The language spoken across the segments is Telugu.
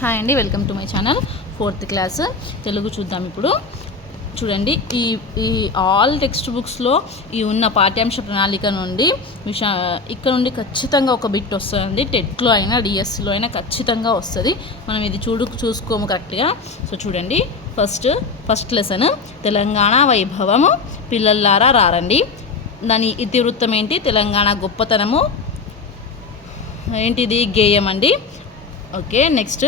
హాయ్ అండి, welcome to my channel. 4th class Telugu చూద్దాం. ఇప్పుడు చూడండి, ఈ ఆల్ టెక్స్ట్ బుక్స్లో ఈ ఉన్న పాఠ్యాంశ ప్రణాళిక నుండి ఇక్కడ నుండి ఖచ్చితంగా ఒక బిట్ వస్తుందండి. టెట్లో అయినా డిఎస్సిలో అయినా ఖచ్చితంగా వస్తుంది. మనం ఇది చూసుకోము కరెక్ట్గా. సో చూడండి, ఫస్ట్ లెసన్ తెలంగాణ వైభవము పిల్లల్లారా రారండి. దాని ఇతివృత్తం ఏంటి? తెలంగాణ గొప్పతనము ఏంటిది? గేయం అండి. ఓకే, నెక్స్ట్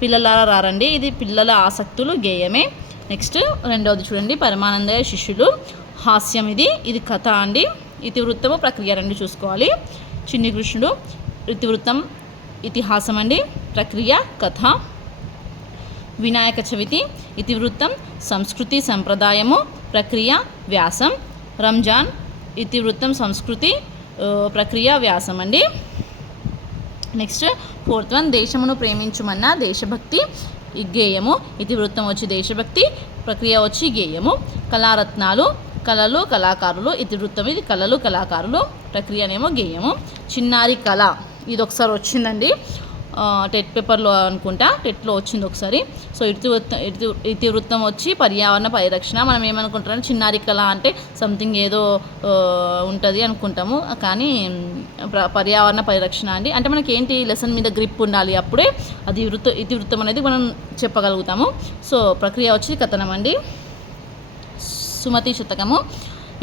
పిల్లలారా రారండి, ఇది పిల్లల ఆసక్తులు గేయమే. నెక్స్ట్ రెండవది చూడండి, పరమానందయ్య శిష్యులు హాస్యం, ఇది కథ అండి. ఇతివృత్తము ప్రక్రియ రెండు చూసుకోవాలి. చిన్ని కృష్ణుడు ఇతివృత్తం ఇతిహాసం అండి, ప్రక్రియ కథ. వినాయక చవితి ఇతివృత్తం సంస్కృతి సంప్రదాయము, ప్రక్రియ వ్యాసం. రంజాన్ ఇతివృత్తం సంస్కృతి, ప్రక్రియ వ్యాసం అండి. నెక్స్ట్ 4th వన్, దేశమును ప్రేమించుమన్న దేశభక్తి గేయము. ఇతివృత్తం వచ్చి దేశభక్తి, ప్రక్రియ వచ్చి గేయము. కళారత్నాలు కళలు కళాకారులు, ఇతివృత్తం ఇది కళలు కళాకారులు, ప్రక్రియనేమో గేయము. చిన్నారి కళ ఇది ఒకసారి వచ్చిందండి, టెట్ పేపర్లో అనుకుంటా, టెట్లో వచ్చింది ఒకసారి. సో ఇతివృత్తం వచ్చి పర్యావరణ పరిరక్షణ. మనం ఏమనుకుంటాం, చిన్నారి కళ అంటే సంథింగ్ ఏదో ఉంటుంది అనుకుంటాము, కానీ పర్యావరణ పరిరక్షణ అండి. అంటే మనకి ఏంటి, లెసన్ మీద గ్రిప్ ఉండాలి, అప్పుడే అది ఇతివృత్తం అనేది మనం చెప్పగలుగుతాము. సో ప్రక్రియ వచ్చి కథనం అండి. సుమతి శతకము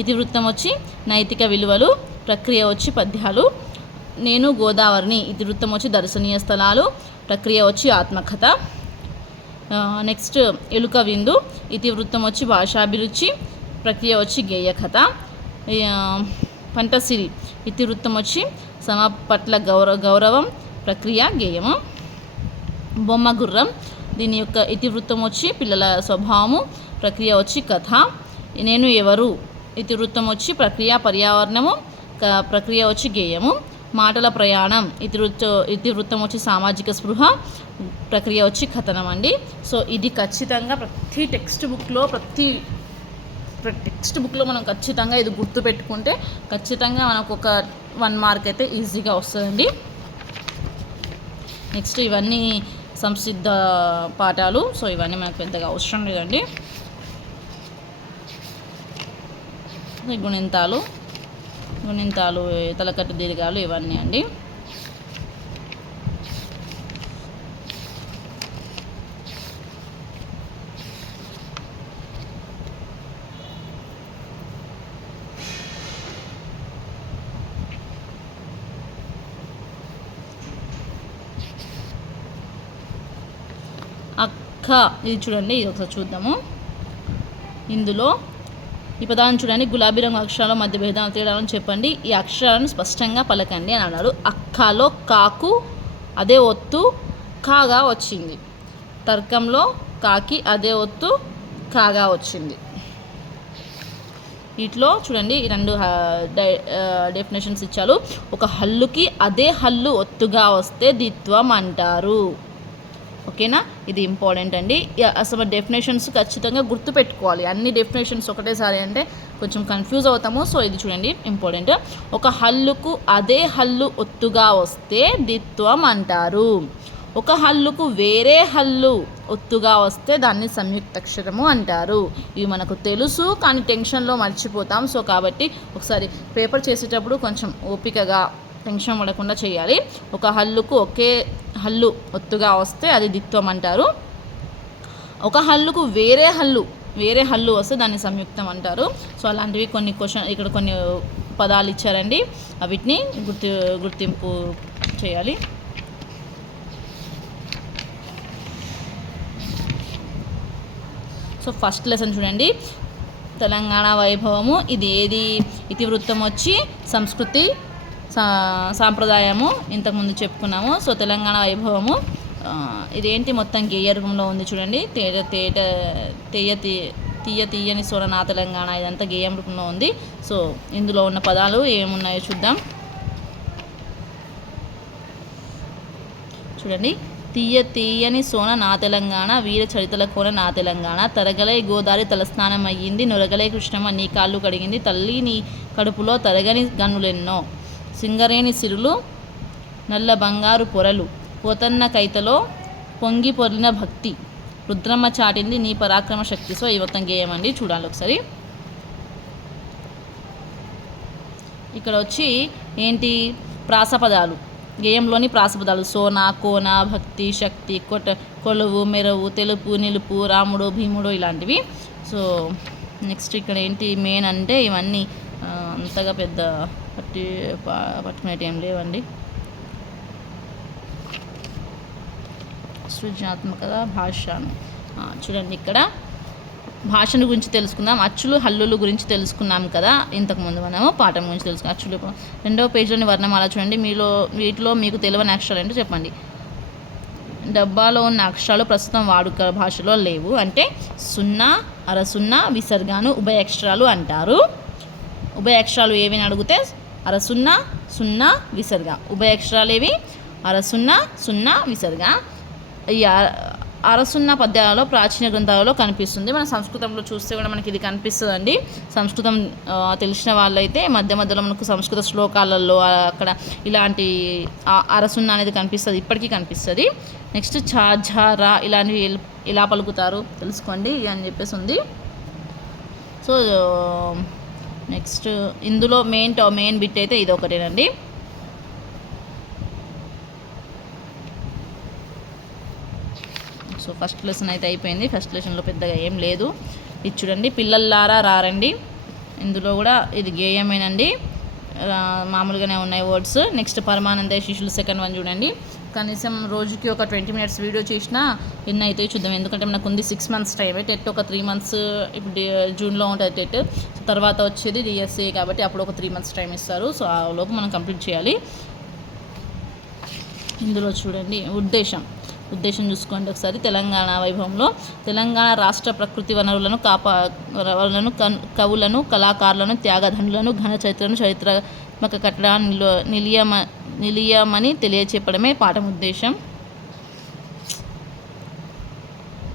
ఇతివృత్తం వచ్చి నైతిక విలువలు, ప్రక్రియ వచ్చి పద్యాలు. నేను గోదావరిని ఇతివృత్తం వచ్చి దర్శనీయ స్థలాలు, ప్రక్రియ వచ్చి ఆత్మకథ. నెక్స్ట్ ఎలుక విందు ఇతివృత్తం వచ్చి భాషాభిరుచి, ప్రక్రియ వచ్చి గేయ కథ. పంటసిరి ఇతివృత్తం వచ్చి సమ పట్ల గౌరవం, ప్రక్రియ గేయము. బొమ్మ గుర్రం దీని యొక్క ఇతివృత్తం వచ్చి పిల్లల స్వభావము, ప్రక్రియ వచ్చి కథ. నేను ఎవరు ఇతివృత్తం వచ్చి ప్రక్రియ పర్యావరణము, ప్రక్రియ వచ్చి గేయము. మాటల ప్రయాణం ఇతివృత్తం వచ్చి సామాజిక స్పృహ, ప్రక్రియ వచ్చి కథనం అండి. సో ఇది ఖచ్చితంగా ప్రతి టెక్స్ట్ బుక్లో మనం ఖచ్చితంగా ఇది గుర్తుపెట్టుకుంటే ఖచ్చితంగా మనకు ఒక 1 మార్క్ అయితే ఈజీగా వస్తుందండి. నెక్స్ట్ ఇవన్నీ సంసిద్ధ పాఠాలు, సో ఇవన్నీ మనకు పెద్దగా అవసరం లేదండి. గుణింతాలు తలకట్టు దీర్ఘాలు ఇవన్నీ అండి. అక్క ఇది చూడండి, ఇది ఒకసారి చూద్దాము. ఇందులో ఈ పదాలను చూడండి, గులాబీ రంగు అక్షరాల మధ్య భేదాలను తేడాలను చెప్పండి, ఈ అక్షరాలను స్పష్టంగా పలకండి అని అన్నాడు. అక్కలో కాకు అదే ఒత్తు కాగా వచ్చింది, తర్కంలో కాకి అదే ఒత్తు కాగా వచ్చింది. వీటిలో చూడండి ఈ 2 డెఫినేషన్స్ ఇచ్చారు. ఒక హల్లుకి అదే హల్లు ఒత్తుగా వస్తే ద్విత్వం అంటారు. ఓకేనా, ఇది ఇంపార్టెంట్ అండి. అసలు డెఫినేషన్స్ ఖచ్చితంగా గుర్తుపెట్టుకోవాలి. అన్ని డెఫినేషన్స్ ఒకటేసారి అంటే కొంచెం కన్ఫ్యూజ్ అవుతాము. సో ఇది చూడండి ఇంపార్టెంట్. ఒక హల్లుకు అదే హల్లు ఒత్తుగా వస్తే ద్విత్వం అంటారు. ఒక హల్లుకు వేరే హల్లు ఒత్తుగా వస్తే దాన్ని సంయుక్తాక్షరము అంటారు. ఇవి మనకు తెలుసు, కానీ టెన్షన్లో మర్చిపోతాం. సో కాబట్టి ఒకసారి పేపర్ చేసేటప్పుడు కొంచెం ఓపికగా టెన్షన్ పడకుండా చేయాలి. ఒక హల్లుకు ఒకే హల్లు ఒత్తుగా వస్తే అది ద్విత్వం అంటారు. ఒక హల్లుకు వేరే హల్లు వస్తే దాన్ని సంయుక్తం అంటారు. సో అలాంటివి ఇక్కడ కొన్ని పదాలు ఇచ్చారండి, వీటిని గుర్తింపు చేయాలి. సో ఫస్ట్ లెసన్ చూడండి, తెలంగాణ వైభవము. ఇది ఏది? ఇతివృత్తం వచ్చి సంస్కృతి సాంప్రదాయము, ఇంతకుముందు చెప్పుకున్నాము. సో తెలంగాణ వైభవము ఇదేంటి, మొత్తం గేయ రూపంలో ఉంది చూడండి. తీయని సోన నా తెలంగాణ, ఇదంతా గేయం రూపంలో ఉంది. సో ఇందులో ఉన్న పదాలు ఏమున్నాయో చూద్దాం. చూడండి, తీయని సోన నా తెలంగాణ, వీర చరితల కోన నా తెలంగాణ, తరగలై గోదారి తలస్నానం అయ్యింది, నొరగలై కృష్ణమ్మ నీ కాళ్ళు కడిగింది, తల్లి నీ కడుపులో తరగని గన్నులెన్నో, సింగరేణి సిరులు నల్ల బంగారు పొరలు, పోతన్న కైతలో పొంగి పొర్లిన భక్తి రుద్రమ్మ చాటింది నీ పరాక్రమ శక్తి. సో ఈ మొత్తం గేయం అండి, చూడాలి ఒకసారి. ఇక్కడ వచ్చి ఏంటి ప్రాసపదాలు, గేయంలోని ప్రాసపదాలు సోనా, కోన, భక్తి, శక్తి, కొలువు, మెరవు, తెలుపు, నిలుపు, రాముడు, భీముడు ఇలాంటివి. సో నెక్స్ట్ ఇక్కడ ఏంటి మెయిన్ అంటే ఇవన్నీ అంతగా పెద్ద పట్టుకునేటి ఏం లేవండి. సృజనాత్మకత భాషను చూడండి. ఇక్కడ భాషను గురించి తెలుసుకుందాం. అచ్చులు హల్లులు గురించి తెలుసుకున్నాం కదా ఇంతకుముందు మనము, పాఠం గురించి తెలుసుకున్నాం. అచ్చులు రెండవ పేజీలోని వర్ణమాల చూడండి. వీటిలో మీకు తెలియని అక్షరాలు ఏంటో చెప్పండి. డబ్బాలో ఉన్న అక్షరాలు ప్రస్తుతం వాడుక భాషలో లేవు అంటే 0, అర 0, విసర్గాను ఉభయ అక్షరాలు అంటారు. ఉభయ అక్షరాలు ఏవి అని అడిగితే అర 0, 0, విసర్గ. ఉభయ అక్షరాలు ఏవి? అర 0, 0, విసర్గ. ఈ అర 0 పద్యాలలో ప్రాచీన గ్రంథాలలో కనిపిస్తుంది. మన సంస్కృతంలో చూస్తే కూడా మనకి ఇది కనిపిస్తుందండి. సంస్కృతం తెలిసిన వాళ్ళైతే మధ్య మధ్యలో మనకు సంస్కృత శ్లోకాలలో అక్కడ ఇలాంటి అర 0 అనేది కనిపిస్తుంది, ఇప్పటికీ కనిపిస్తుంది. నెక్స్ట్ ఛ, ఝ, రా ఇలాంటివి ఎలా పలుకుతారు తెలుసుకోండి అని చెప్పేసి ఉంది. సో నెక్స్ట్ ఇందులో మెయిన్ బిట్ అయితే ఇది ఒకటేనండి. సో ఫస్ట్ లెసన్ అయితే అయిపోయింది. ఫస్ట్ లెసన్లో పెద్దగా ఏం లేదు. ఇది చూడండి, పిల్లల్లారా రారండి. ఇందులో కూడా ఇది గేయమేనండి, మామూలుగానే ఉన్నాయి వర్డ్స్. నెక్స్ట్ పరమానందయ్య శిష్యులు సెకండ్ వన్ చూడండి. కనీసం రోజుకి ఒక 20 minutes వీడియో చేసినా ఎన్ని అయితే చూద్దాం. ఎందుకంటే మనకు ఉంది 6 months టైం. టెట్ ఒక 3 months, ఇప్పుడు జూన్లో ఉంటుంది టెట్. తర్వాత వచ్చేది డిఎస్ఏ కాబట్టి అప్పుడు ఒక 3 months టైం ఇస్తారు. సో ఆ లోపు మనం కంప్లీట్ చేయాలి. ఇందులో చూడండి ఉద్దేశం చూసుకోండి ఒకసారి. తెలంగాణ వైభవంలో తెలంగాణ రాష్ట్ర ప్రకృతి వనరులను కవులను, కళాకారులను, త్యాగధనులను, ఘన చరిత్రను, చరిత్రాత్మక కట్టడాన్ని నిలియమని తెలియచెప్పడమే పాఠం ఉద్దేశం.